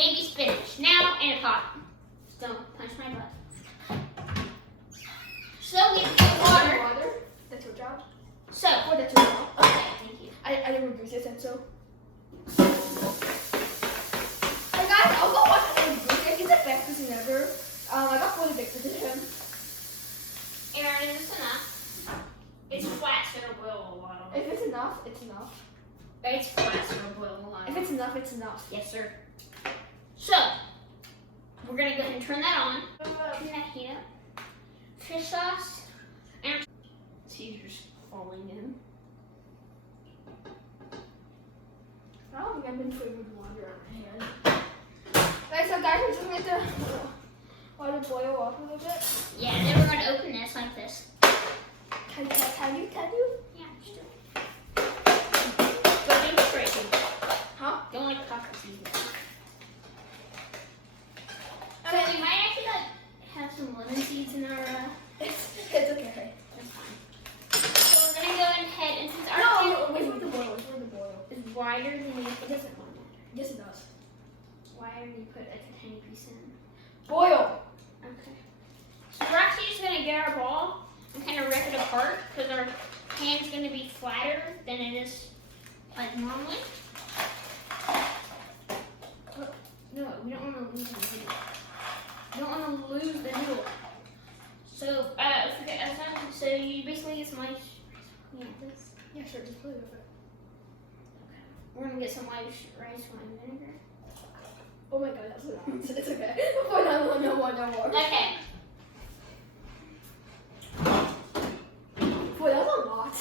baby spinach. Now in a pot. Don't punch my butt. So we put water. That's your job. So, Or that's your job. okay, thank you. I didn't Bruce said so. Hey guys, I'll go watch Bruce. He's the best person ever. I got 40 pictures of him. Aaron, is this enough? It's flat, so it'll boil a lot. If it's enough, it's enough. It's flat, so it'll boil a lot. If it's enough, it's enough. Yes, sir. So, we're gonna go ahead and turn that on. Turn that heat up. Fish sauce. And Caesar's falling in. I don't think I've been flavored water on my hand. Right, so guys, we're just going to let it boil off a little bit. Yeah, and then we're gonna open this like this. Can you? Yeah, just do it. But don't spray it. Huh? Don't like coffee seasoning. So we might actually have some lemon seeds in our. It's okay. That's fine. So we're gonna go ahead and since our No, wait for the boil. is wider than you, It doesn't matter. Yes, it does. why are you put like a tiny piece in? Boil. Okay. So we're actually just gonna get our ball and kind of rip it apart because our pan's gonna be flatter than it is like normally. No, we don't want to lose the noodle. We don't want to lose the noodle. So, so you basically get some rice. Yeah, this. Yeah, sure. Just play with it. Okay. We're gonna get some rice wine vinegar. Oh my god, that's what happens. It's okay. No more. Okay. Boy, that was a lot.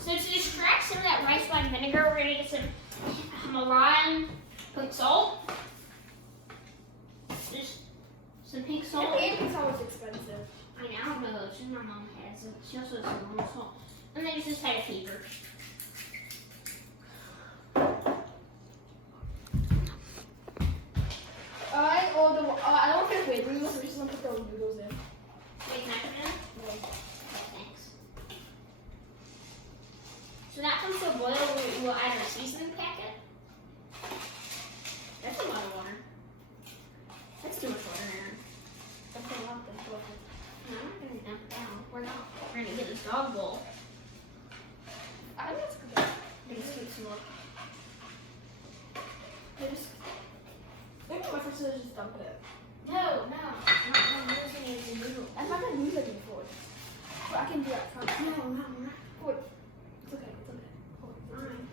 So to distract some of that rice wine vinegar, we're gonna get some Himalayan pink salt. Just some pink salt. And pizza was expensive. I mean, I don't know. It's just my mom has it. She also has some normal salt. And then just a pepper. I don't think wait noodles. We're just gonna put those noodles in. Wait, can I put it in? No. Okay, thanks. So that comes to a boil, we'll add our seasoning packet. That's a lot of water. That's too much water, Aaron. That's a lot. That's what No, we're gonna dump it down. We're not. We're gonna get this dog bowl. I think that's good. Let's get some more. Maybe my first is just dump it. No. I'm not using it as a noodle. I'm not gonna use it before. But I can do that first. No. Wait. It's okay. Fine.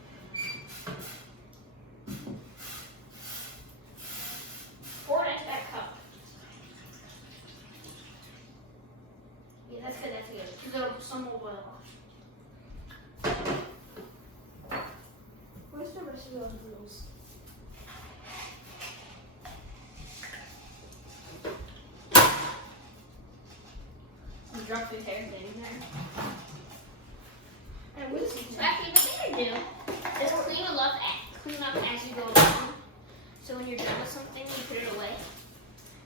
Pour it into that cup. Yeah, that's good. Because some will boil off. Where's the rest of those noodles? You dropped the entire thing in there. And where's the So actually, what you're gonna do is clean up as you go along. So when you're done with something, you put it away.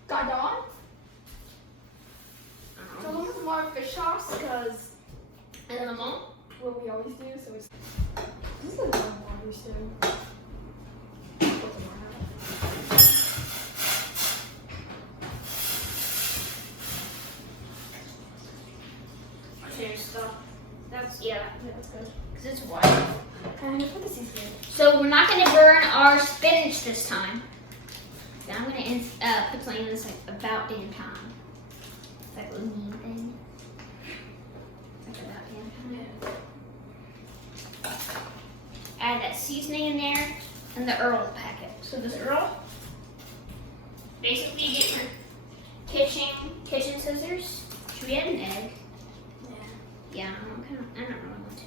Got on? So we'll put more fish sauce because And then lemon. what we always do. So it's this is a lot of water soon. Cheers, stuff. Yeah, Yeah, that's good. because it's white. And put the seasoning. So we're not going to burn our spinach this time. So I'm going to put something in this like about damn time. That little mean thing. Like about damn time. Add that seasoning in there and the Earl packet. So this Earl, basically you get your kitchen scissors. Should we add an egg? Yeah, I don't really want to.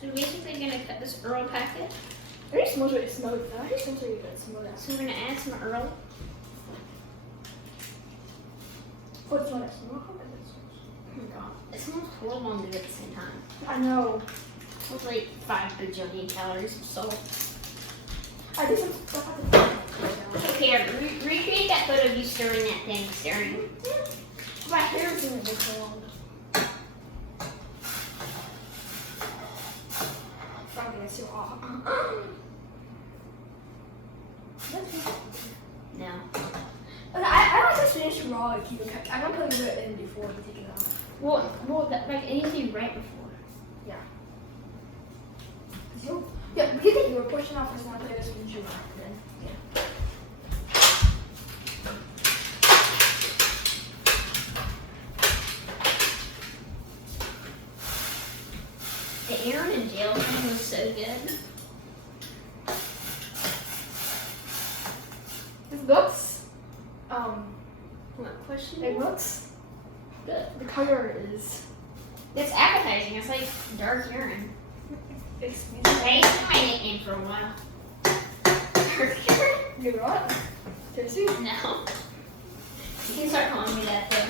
So we're basically gonna cut this Earl packet. It already smells really smelly. It already smells really good. Smell that. So we're gonna add some Earl. Oh, it's not that smell. Oh my god. It smells horrible and good at the same time. I know. It smells like 5 bajillion calories of salt. I did some stuff at the bottom. Okay, recreate that photo of you stirring that thing, stirring. My hair is doing it so long. Probably that's too hot. No. I like to finish raw and keep it cut. I'm gonna put it in before we take it out. Well, like it needs to be right before. Yeah, we can take your portion off first and I'll put this in your mouth then. Yeah. The Aaron and Dale thing was so good. It looks, What question? it looks, Good. the color is, It's appetizing. It's like dark urine. excuse Hey, it's been my nickname for a while. Dark urine? You're what? Seriously? No. You can start calling me that though.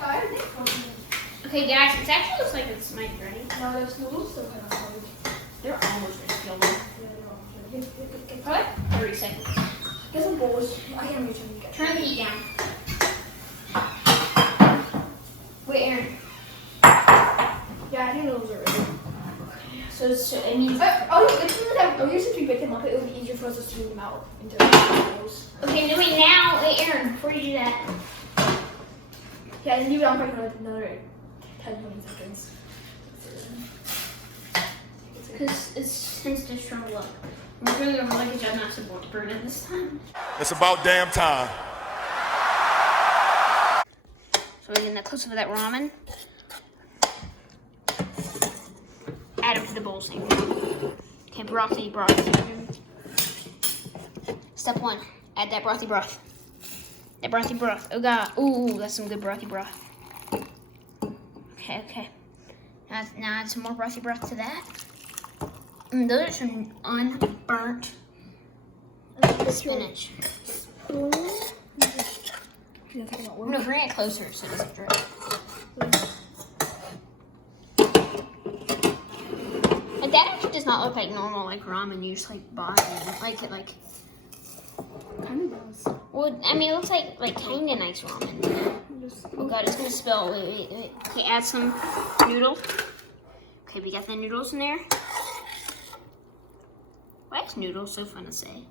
I think so. Okay, guys, it actually looks like it's might be ready. No, there's noodles still kind of hard. They're almost ready to go. Yeah, they're all good. Probably 30 seconds. Get some bowls. I am reaching to get. Turn the heat down. Wait, Aaron. Yeah, I think noodles are ready. So it means. I'll use it to bake them up. It would be easier for us to steam them out into the bowls. Okay, do it now. Wait, Aaron, before you do that. Yeah, and leave it on for another 10-20 seconds. Because it's since this trouble up. We're really gonna like a job not to burn it this time. It's about damn time. So we're getting that close up of that ramen. Add them to the bowl sink. Okay, brothy broth. Step 1, add that brothy broth. That brothy broth. Oh god. Ooh, that's some good brothy broth. Okay. Now add some more brothy broth to that. And those are some unburnt spinach. No, bring it closer so it doesn't drip. But that actually does not look like normal like ramen you just like buy. Like it like Kind of does. well, I mean it looks like kinda nice ramen. Oh god, it's gonna spill. Wait. Okay, add some noodle. Okay, we got the noodles in there. Why is noodles so fun to say?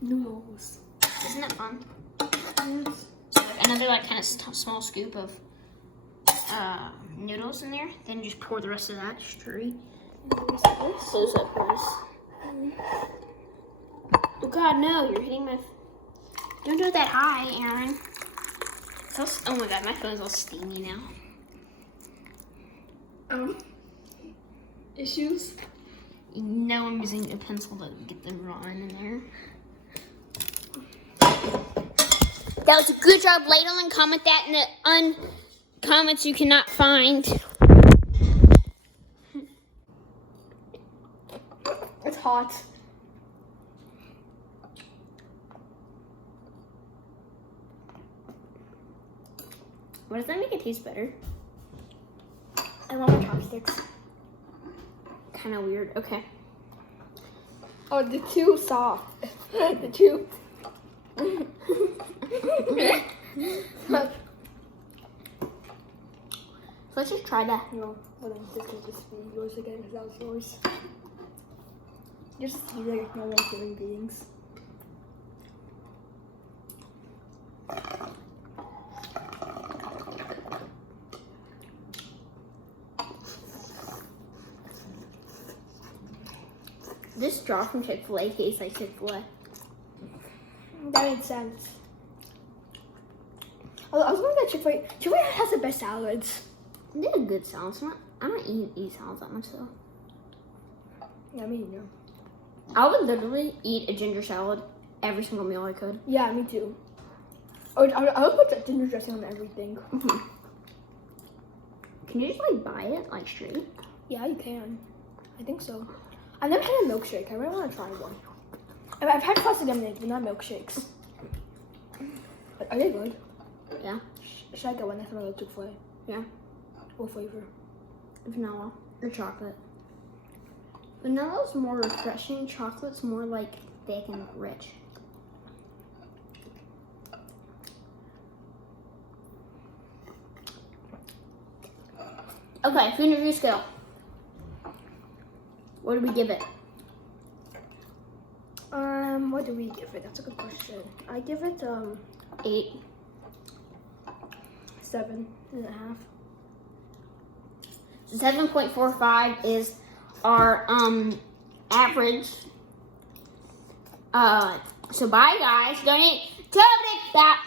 Noodles. Isn't it fun? Yes. So like another like kind of small scoop of noodles in there. Then just pour the rest of that straight. Close up first. Oh god, no! You're hitting my. Don't do it that high, Aaron. Oh my god, my phone's all steamy now. Issues? No, I'm using a pencil to get the ramen in there. That was a good job, Ladle, and comment that in the comments you cannot find. It's hot. What does that make it taste better? I want my chopsticks. Kind of weird. Okay. Oh, the too soft. The too. Let's just try that. No, hold on. This is just yours again because that was yours. Just see like no one's human beings. This jar from Chick-fil-A tastes like Chick-fil-A. That makes sense. I was going to Chick-fil-A. Chick-fil-A has the best salads. They have good salads. I don't eat salads that much though. Yeah, me neither. I would literally eat a ginger salad every single meal I could. Yeah, me too. I would put ginger dressing on everything. Can you just like buy it like straight? Yeah, you can. I think so. I've never had a milkshake. I really want to try one. I've had frosted lemonade, but not milkshakes. But are they good? Yeah. Should I get one next time I go to Chick-fil-A? Yeah. What flavor? Vanilla or chocolate. Vanilla's more refreshing. Chocolate's more like thick and rich. Okay, food review scale. What do we give it? What do we give it? That's a good question. I give it 8. 7.5. So 7.45 is our average. So bye guys. Don't eat. That.